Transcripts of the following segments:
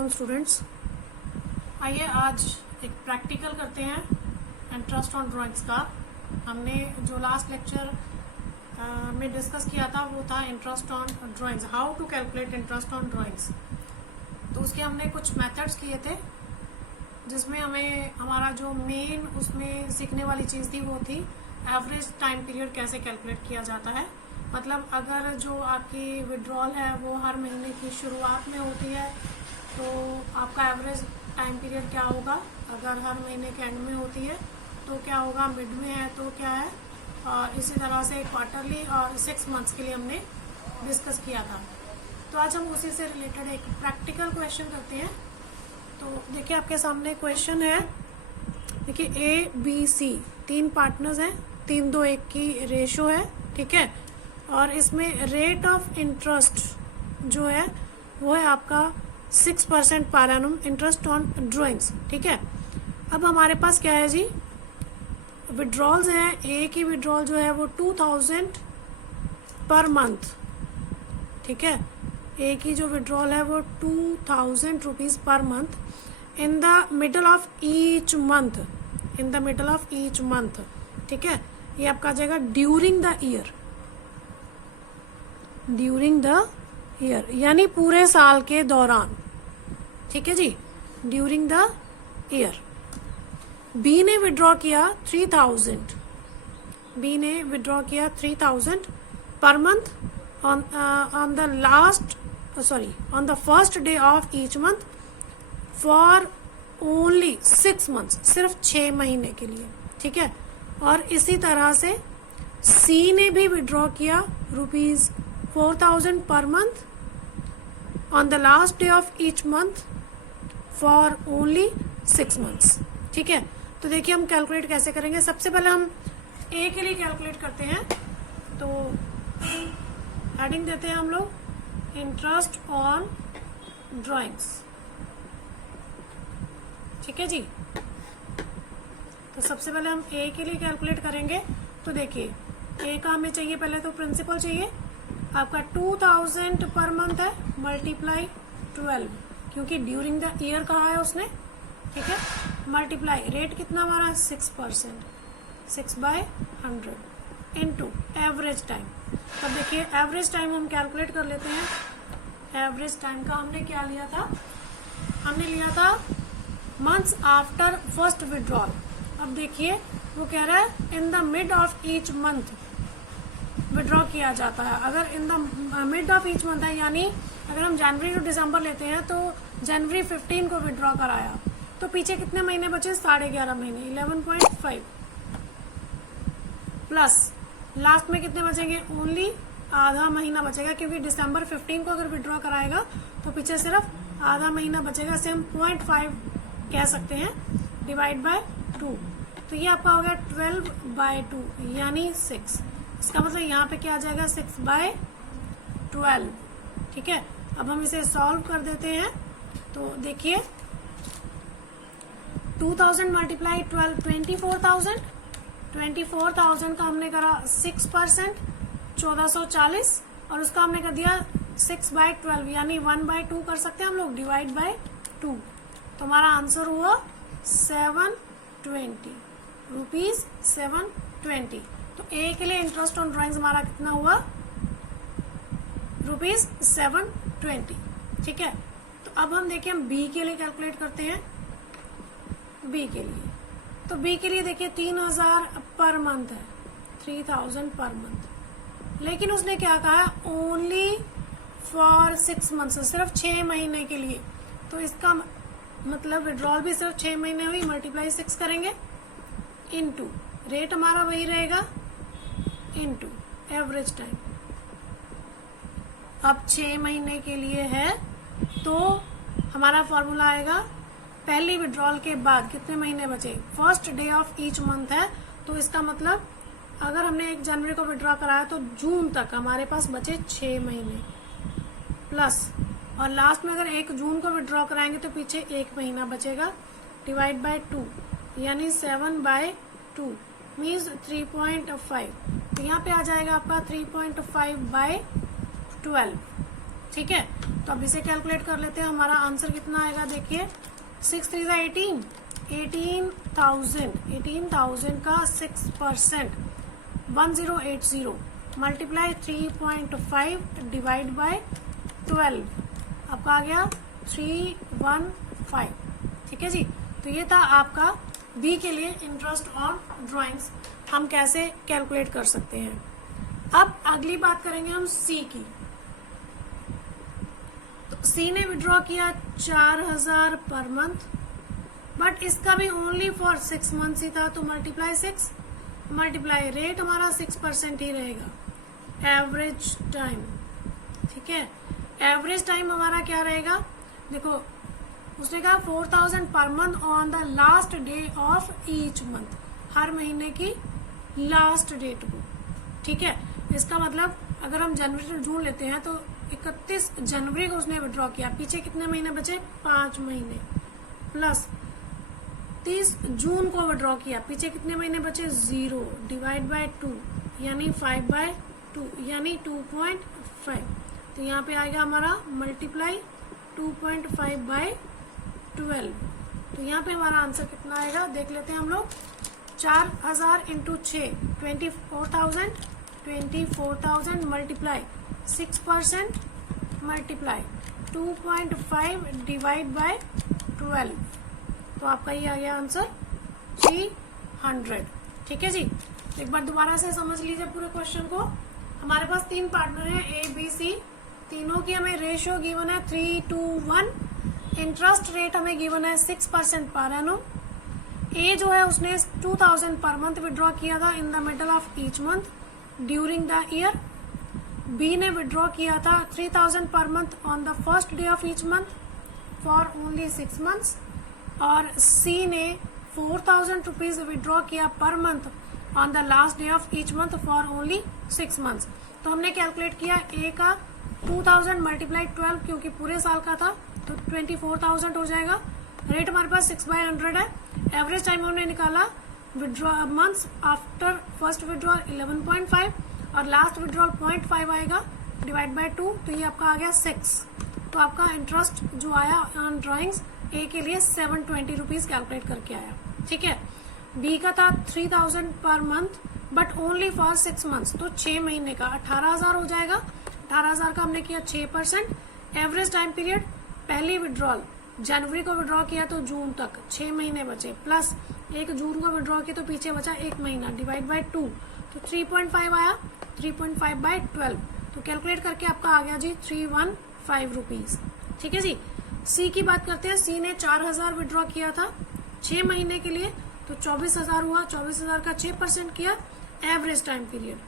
Afternoon students. आइए आज एक प्रैक्टिकल करते हैं इंटरेस्ट ऑन ड्राइंग्स का। हमने जो लास्ट लेक्चर में डिस्कस किया था वो था interest on drawings, how to calculate interest on drawings. तो उसके हमने कुछ मेथड्स किए थे जिसमें हमें हमारा जो मेन उसमें सीखने वाली चीज़ थी वो थी एवरेज टाइम पीरियड कैसे कैलकुलेट किया जाता है। मतलब अगर जो आपकी विड्रॉल है वो हर महीने की शुरुआत में होती है तो आपका एवरेज टाइम पीरियड क्या होगा। अगर हर महीने के एंड में होती है तो क्या होगा, मिड में है तो क्या है, और इसी तरह से क्वार्टरली और 6 मंथ्स के लिए हमने डिस्कस किया था। तो आज हम उसी से रिलेटेड एक प्रैक्टिकल क्वेश्चन करते हैं। तो देखिए आपके सामने क्वेश्चन है, देखिए ABC 3 पार्टनर्स हैं, 3-2-1 की रेशो है, ठीक है। और इसमें रेट ऑफ इंटरेस्ट जो है वो है आपका 6% per annum interest on drawings, ठीक है। अब हमारे पास क्या है जी, विड्रॉल्स हैं। ए की विड्रॉल जो है वो 2000 पर मंथ, ठीक है। ए की जो विड्रॉल है वो 2000 rupees per month in the middle of each month, in the middle of each month, ठीक है। ये आपका आ जाएगा during the year, during the year यानी पूरे साल के दौरान, ठीक है जी, ड्यूरिंग द ईयर। बी ने विड्रॉ किया 3000, बी ने विड्रॉ किया 3000 per month on the last on the first day of each month for only 6 months, सिर्फ 6 महीने के लिए, ठीक है। और इसी तरह से सी ने भी विड्रॉ किया ₹4000 पर month on the last day of each month for only 6 months, ठीक है। तो देखिए हम कैलकुलेट कैसे करेंगे। सबसे पहले हम ए के लिए कैलकुलेट करते हैं। तो हेडिंग देते हैं हम लोग इंटरेस्ट ऑन ड्राइंग्स, ठीक है जी। तो सबसे पहले हम ए के लिए कैलकुलेट करेंगे। तो देखिए ए का हमें चाहिए, पहले तो प्रिंसिपल चाहिए आपका 2000 पर मंथ है, मल्टीप्लाई 12, क्योंकि ड्यूरिंग द ईयर कहा है उसने, ठीक है। मल्टीप्लाई रेट कितना हमारा 6%, 6/100 इनटू एवरेज टाइम। तब देखिए एवरेज टाइम हम कैलकुलेट कर लेते हैं। एवरेज टाइम का हमने क्या लिया था, हमने लिया था मंथ्स आफ्टर फर्स्ट विड्रॉल। अब देखिए वो कह रहा है in the mid of each month withdraw किया जाता है। अगर in the mid of each month है, यानी अगर हम जनवरी टू दिसंबर लेते हैं तो जनवरी 15 को विड्रॉ कराया तो पीछे कितने महीने बचे, 11.5 महीने, 11.5 प्लस लास्ट में कितने बचेंगे, ओनली आधा महीना बचेगा, क्योंकि दिसंबर 15 को अगर विड्रॉ कराएगा तो पीछे सिर्फ आधा महीना बचेगा। से हम 0.5 कह सकते हैं डिवाइड बाय 2। तो ये आपका हो गया 12/2 यानी 6। इसका मतलब यहाँ पे क्या आ जाएगा 6/12, ठीक है। अब हम इसे सॉल्व कर देते हैं। तो देखिए 2000 मल्टीप्लाई 12 24,000, 24,000 का हमने करा 6%, 1440, और उसका हमने कर दिया 6/12 यानी 1/2 कर सकते हैं हम लोग, डिवाइड बाय 2। तो हमारा आंसर हुआ 720 रुपीज, 720। तो ए के लिए इंटरेस्ट ऑन ड्राइंग्स हमारा कितना हुआ, ₹720, ठीक है। तो अब हम देखिए हम बी के लिए कैलकुलेट करते हैं। बी के लिए, तो बी के लिए देखिए 3000 पर मंथ है, 3000 पर मंथ, लेकिन उसने क्या कहा, ओनली फॉर 6 मंथ्स, सिर्फ 6 महीने के लिए। तो इसका मतलब विड्रॉल भी सिर्फ 6 महीने हुई, मल्टीप्लाई 6 करेंगे इनटू रेट हमारा वही रहेगा इनटू एवरेज टाइम। अब 6 महीने के लिए है तो हमारा फॉर्मूला आएगा, पहली विड्रॉल के बाद कितने महीने बचे, first day of each month है, तो इसका मतलब अगर हमने 1 जनवरी को विड्रॉ कराया तो जून तक हमारे पास बचे 6 महीने प्लस, और लास्ट में अगर 1 जून को विड्रॉ कराएंगे तो पीछे 1 महीना बचेगा, डिवाइड बाय 2 यानी 7/2 मीन्स 3.5। तो यहाँ पे आ जाएगा आपका 3.5/12, ठीक है, तो अब इसे कैलकुलेट कर लेते हैं। हमारा आंसर कितना आएगा, देखिए 6 3 18, 18,000 का 6% 1080 मल्टीप्लाई 3.5 डिवाइड बाय 12, आपका आ गया 315। ठीक है जी, तो ये था आपका बी के लिए इंटरेस्ट ऑन ड्राइंग्स, हम कैसे कैलकुलेट कर सकते हैं। अब अगली बात करेंगे हम सी की। तो सी ने विड्रॉ किया 4000 पर मंथ, बट इसका भी ओनली फॉर 6 मंथ्स ही था, तो मल्टीप्लाई 6, मल्टीप्लाई रेट हमारा 6% ही रहेगा। एवरेज टाइम, ठीक है, एवरेज टाइम हमारा क्या रहेगा, देखो उसने कहा 4000 पर month on the last day of each month, हर महीने की लास्ट डेट को। ठीक है, इसका मतलब अगर हम जनवरी से जून लेते हैं तो 31 जनवरी को उसने विड्रॉ किया, पीछे कितने महीने बचे, 5 महीने, प्लस 30 जून को विड्रॉ किया, पीछे कितने महीने बचे, 0 डिवाइड बाय 2 यानी 5/2 यानी 2.5, तो यहाँ पे आएगा हमारा मल्टीप्लाई 2.5/12, तो यहाँ पे हमारा आंसर कितना आएगा, देख लेते हैं हम लोग। 4000 into 6 24,000 multiply 6% multiply 2.5 divide by 12, तो आपका ये आ गया आंसर 300। ठीक है जी, एक बार दोबारा से समझ लीजिए पूरे क्वेश्चन को। हमारे पास 3 पार्टनर हैं ए बी सी, तीनों की हमें रेशियो गिवन है 3:1, इंटरेस्ट रेट हमें गिवन है 6% पर एनम। ए जो है उसने 2000 पर मंथ विड्रॉ किया था in the middle of each month during the year. B ने विड्रॉ किया था 3000 per month on the first day of each month for only 6 months, और सी ने 4000 रुपीज विड्रॉ किया per month on the last day of each month for only 6 months. तो हमने calculate किया ए का 2000 मल्टीप्लाई 12 क्योंकि पूरे साल का था, तो 24,000 हो जाएगा। रेट हमारे पास 6/100 है। एवरेज टाइम हमने निकाला withdraw months after first withdrawal 11.5 और लास्ट विड्रॉल 0.5 आएगा डिवाइड बाय 2, तो ये आपका आ गया 6। तो आपका इंटरेस्ट जो आया ऑन ड्राइंग्स ए के लिए 720 रुपीज कैलकुलेट करके आया। ठीक है, बी का था 3000 per month but only for 6 months, तो 6 महीने का 18,000 हो जाएगा। 18,000 का हमने किया 6%। एवरेज टाइम पीरियड, पहली विड्रॉल जनवरी को विड्रॉ किया तो जून तक 6 महीने बचे, प्लस 1 जून को विड्रॉ किया तो पीछे बचा 1 महीना डिवाइड बाय 2, तो 3.5 आया। 3.5/12, तो कैलकुलेट करके आपका आ गया जी 315 रुपीज। ठीक है जी, सी की बात करते हैं। सी ने 4000 विड्रॉ किया था 6 महीने के लिए, तो 24,000 हुआ। 24,000 का 6% किया। Average time period,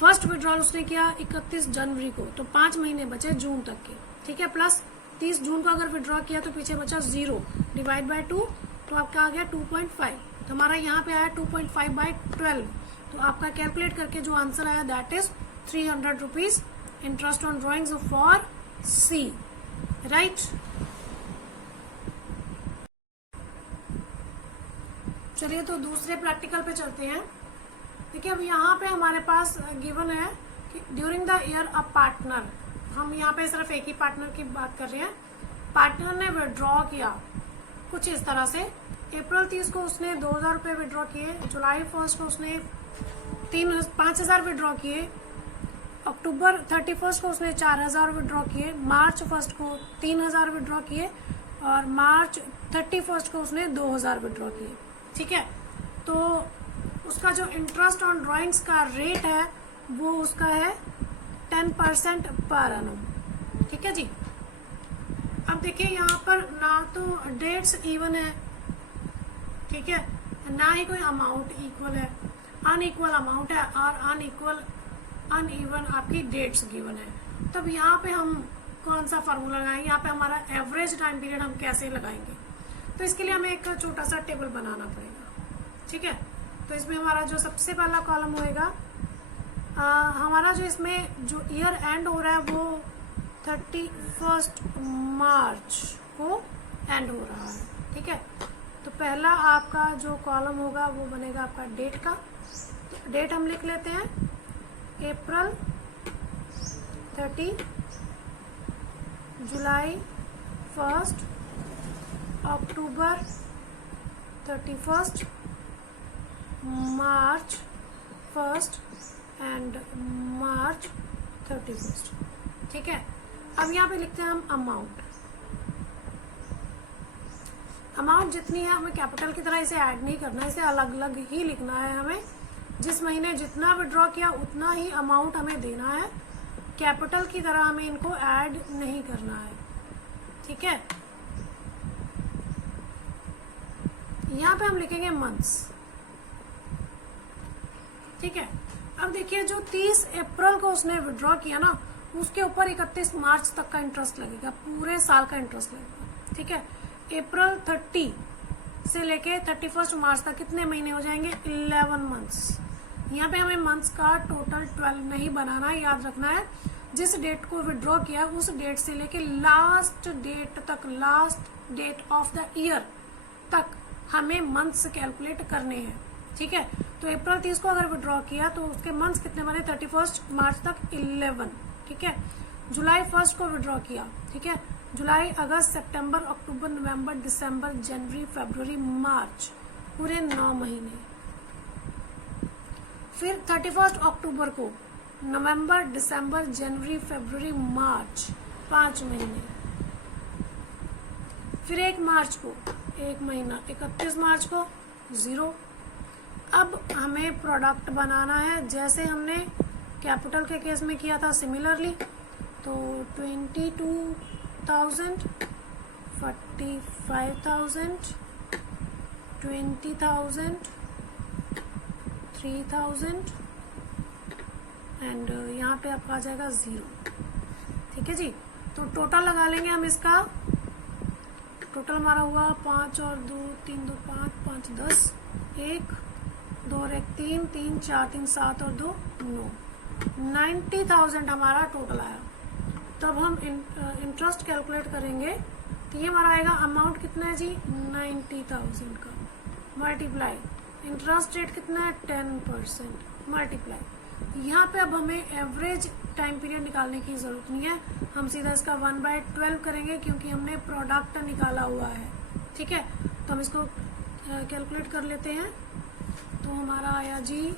first withdrawal उसने किया 31 जनवरी को, तो 5 महीने बचे जून तक के। ठीक है, प्लस 30 जून को अगर विड्रॉ किया तो पीछे बचा 0 डिवाइड बाय 2, तो आपका आ गया 2.5। तो हमारा यहाँ पे आया 2.5/12, तो आपका कैलकुलेट करके जो आंसर आया that is 300 rupees interest on drawings for C, right. चलिए तो दूसरे प्रैक्टिकल पे चलते हैं। देखिए अब यहाँ पे हमारे पास गिवन है कि during the year a partner, हम यहाँ पे सिर्फ एक ही पार्टनर की बात कर रहे हैं। पार्टनर ने विड्रॉ किया कुछ इस तरह से, अप्रैल 30 को उसने 2000 रुपये विड्रॉ किए, जुलाई 1 को उसने 5,000 विड्रॉ किए, अक्टूबर 31 को उसने 4,000 विड्रॉ किए, मार्च 1 को 3,000 विड्रॉ किए और मार्च 31 को उसने 2,000 विड्रॉ किए। ठीक है, तो उसका जो इंटरेस्ट ऑन ड्राइंग्स का रेट है वो उसका है 10% पर एनम। ठीक है जी, अब देखिए यहाँ पर ना तो डेट्स इवन है, ठीक है, ना ही कोई अमाउंट इक्वल है, अनइक्वल अमाउंट है और अनइवन आपकी डेट्स गिवन है। तब यहाँ पे हम कौन सा फार्मूला लगाएंगे, यहाँ पे हमारा एवरेज टाइम पीरियड हम कैसे लगाएंगे, तो इसके लिए हमें एक छोटा सा टेबल बनाना पड़ेगा। ठीक है, तो इसमें हमारा जो सबसे पहला कॉलम होएगा, हमारा जो इसमें जो ईयर एंड हो रहा है वो 31 मार्च को एंड हो रहा है। ठीक है, तो पहला आपका जो कॉलम होगा वो बनेगा आपका डेट का। तो डेट हम लिख लेते हैं अप्रैल 30 जुलाई 1, अक्टूबर 31, मार्च 1 एंड मार्च 31। ठीक है, अब यहाँ पे लिखते हैं हम अमाउंट। अमाउंट जितनी है हमें कैपिटल की तरह इसे ऐड नहीं करना है, इसे अलग अलग ही लिखना है हमें। जिस महीने जितना विड्रॉ किया उतना ही अमाउंट हमें देना है, कैपिटल की तरह हमें इनको ऐड नहीं करना है। ठीक है, यहाँ पे हम लिखेंगे मंथ्स। ठीक है, अब देखिए जो 30 अप्रैल को उसने विड्रॉ किया ना, उसके ऊपर 31 मार्च तक का इंटरेस्ट लगेगा, पूरे साल का इंटरेस्ट लगेगा। ठीक है, अप्रैल 30 से लेके 31 मार्च तक कितने महीने हो जाएंगे? 11 मंथ्स। यहाँ पे हमें मंथ्स का टोटल 12 नहीं बनाना है, याद रखना है जिस डेट को विड्रॉ किया उस डेट से लेके लास्ट डेट तक, last date of the year तक हमें मंथ्स कैलकुलेट करने हैं। ठीक है, तो अप्रैल 30 को अगर विड्रॉ किया तो उसके मंथ्स कितने बने? 31 मार्च तक 11। ठीक है, जुलाई 1 को विड्रॉ किया। ठीक है, जुलाई, अगस्त, सितंबर, अक्टूबर, नवंबर, दिसंबर, जनवरी, फरवरी, मार्च, पूरे 9 महीने। फिर 31 अक्टूबर को नवंबर, दिसंबर, जनवरी, फरवरी, मार्च, 5 महीने। फिर 1 मार्च को 1 महीना, 31 मार्च को 0। अब हमें प्रोडक्ट बनाना है जैसे हमने कैपिटल के केस में किया था सिमिलरली। तो 22,000, 45,000, 20,000, 3,000 एंड यहाँ पे आपका आ जाएगा 0। ठीक है जी, तो टोटल लगा लेंगे हम इसका। टोटल हमारा हुआ 5 और 2, 3, 2, 5, 5, 10, 1, 2 और 1, 3, 3, 4, 3, 7 और 2, 9, 90,000 हमारा टोटल आया। तब हम इंटरेस्ट कैलकुलेट करेंगे तो ये हमारा आएगा अमाउंट कितना है जी? 90,000 का मल्टीप्लाई इंटरेस्ट रेट कितना है? 10% मल्टीप्लाई। यहाँ पे अब हमें एवरेज टाइम पीरियड निकालने की जरूरत नहीं है, हम सीधा इसका 1/12 करेंगे क्योंकि हमने प्रोडक्ट निकाला हुआ है। ठीक है, तो हम इसको कैलकुलेट कर लेते हैं। तो हमारा आया जी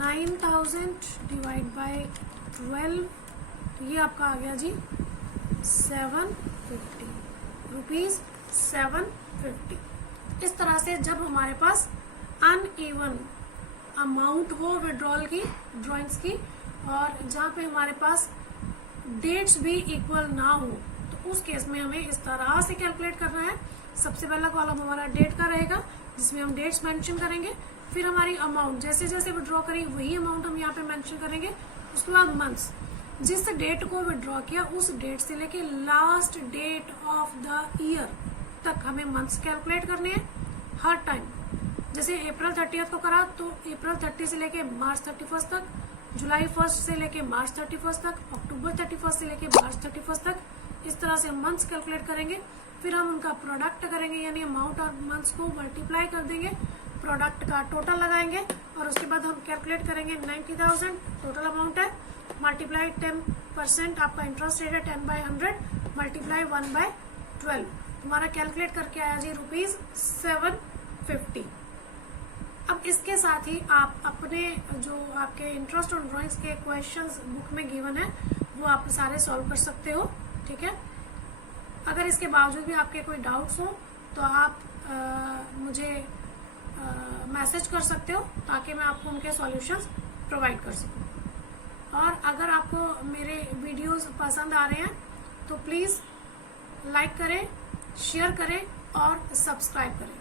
9,000 डिवाइड बाय 12, तो ये आपका आ गया जी 750 रुपीज, 750। इस तरह से जब हमारे पास अनइवन अमाउंट हो विड्रॉल की, ड्रॉइंग्स की, और जहाँ पे हमारे पास डेट्स भी इक्वल ना हो, तो उस केस में हमें इस तरह से कैलकुलेट करना है। सबसे पहला कॉलम हमारा डेट का रहेगा जिसमें हम डेट्स मेंशन करेंगे, फिर हमारी अमाउंट जैसे जैसे विड्रॉ करी वही अमाउंट हम यहाँ पे मेंशन करेंगे। उसके बाद मंथ्स, जिस डेट को विड्रॉ किया उस डेट से लेके last date of the year तक हमें मंथ्स कैलकुलेट करने हैं हर टाइम। जैसे अप्रैल 30 को करा तो अप्रैल 30 से लेके मार्च 31 तक, जुलाई 1 से लेके मार्च 31 तक, अक्टूबर 31 से लेके मार्च 31 तक, इस तरह से हम मंथ्स कैलकुलेट करेंगे। फिर हम उनका प्रोडक्ट करेंगे, यानी अमाउंट और मंथ्स को मल्टीप्लाई कर देंगे, प्रोडक्ट का टोटल लगाएंगे और उसके बाद हम कैलकुलेट करेंगे 90,000 टोटल अमाउंट है, मल्टीप्लाई 10% आपका इंटरेस्ट रेट है 10/100, मल्टीप्लाई 1/12, हमारा कैलकुलेट करके आया जी रुपीज 750। अब इसके साथ ही आप अपने जो आपके इंटरेस्ट ऑन ड्राइंग्स के क्वेश्चंस बुक में गिवन है वो आप सारे सॉल्व कर सकते हो। ठीक है, अगर इसके बावजूद भी आपके कोई डाउट्स हो तो आप मुझे मैसेज कर सकते हो ताकि मैं आपको उनके सॉल्यूशंस प्रोवाइड कर सकूं। और अगर आपको मेरे वीडियोस पसंद आ रहे हैं तो प्लीज लाइक करें, शेयर करें और सब्सक्राइब करें।